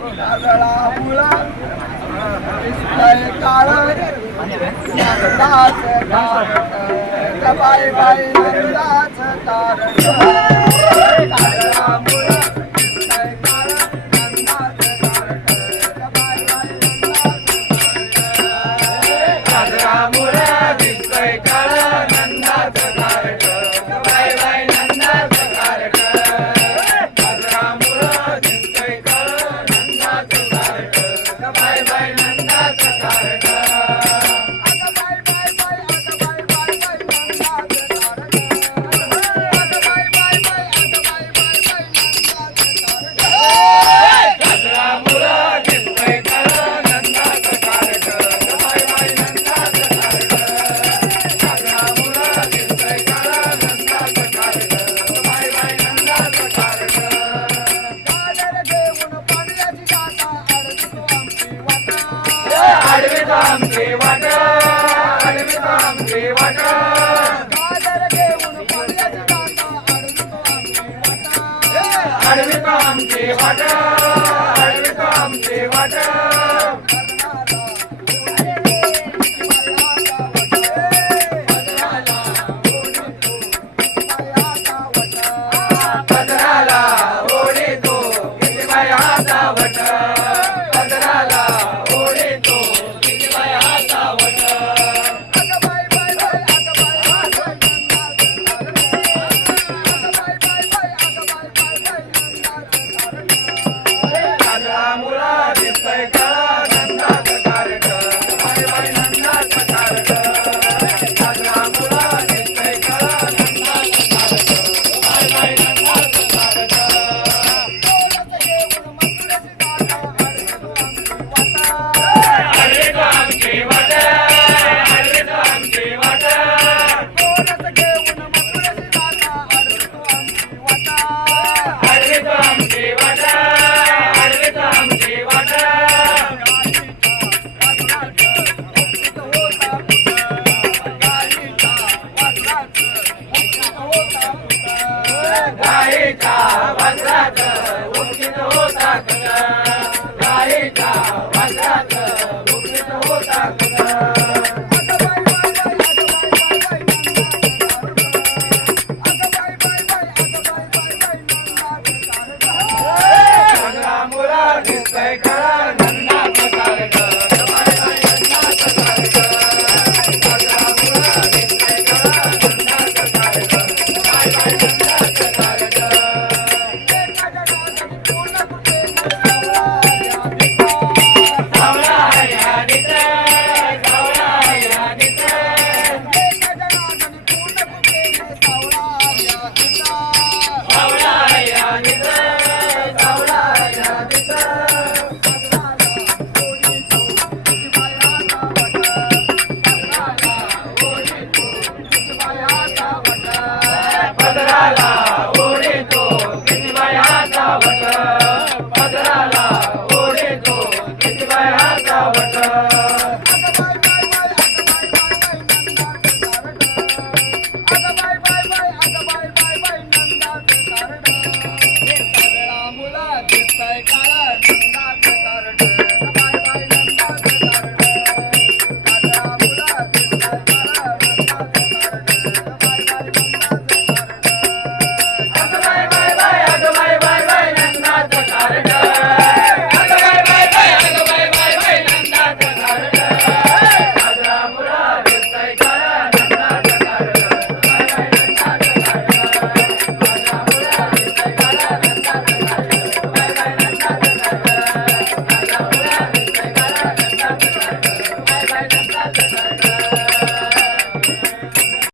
काजळा मुळा दिसतंय काळं नंदाचं तारक बाई बाई नंदाचं तारक काजळा मुळा दिसतंय काळं नंदाचं तारक बाई बाई नंदाचं तारक काजळा मुळा दिसतंय काळं नंदाचं तारक बाई बाई नंदाचं तारक काजळा मुळा दिसतंय काळं नंदाचं तारक बाई बाई नंदाचं तारक आडवीतो आमची वाट आडवीतो आमची वाट काजळ घेऊन पाण्याची जाता आडवीतो आमची वाट आडवीतो आमची वाट पदराला ओढी तो किती बायाचा वट पदराला ओढी तो किती बायाचा वट काजळा मुळा दिसतंय काळा नंदाचं तारक बाई बाई नंदाचं तारक काजळा मुळा दिसतंय काळा नंदाचं तारक बाई बाई नंदाचं तारक आडवीतो आमची वाट आडवीतो आमची वाट आडवीतो आमची वाट आडवीतो आमची वाट गाईच्या वासरात उठीत होता कला गाईच्या वासरात उठीत होता कला काजळा मुळा दिसतंय काळा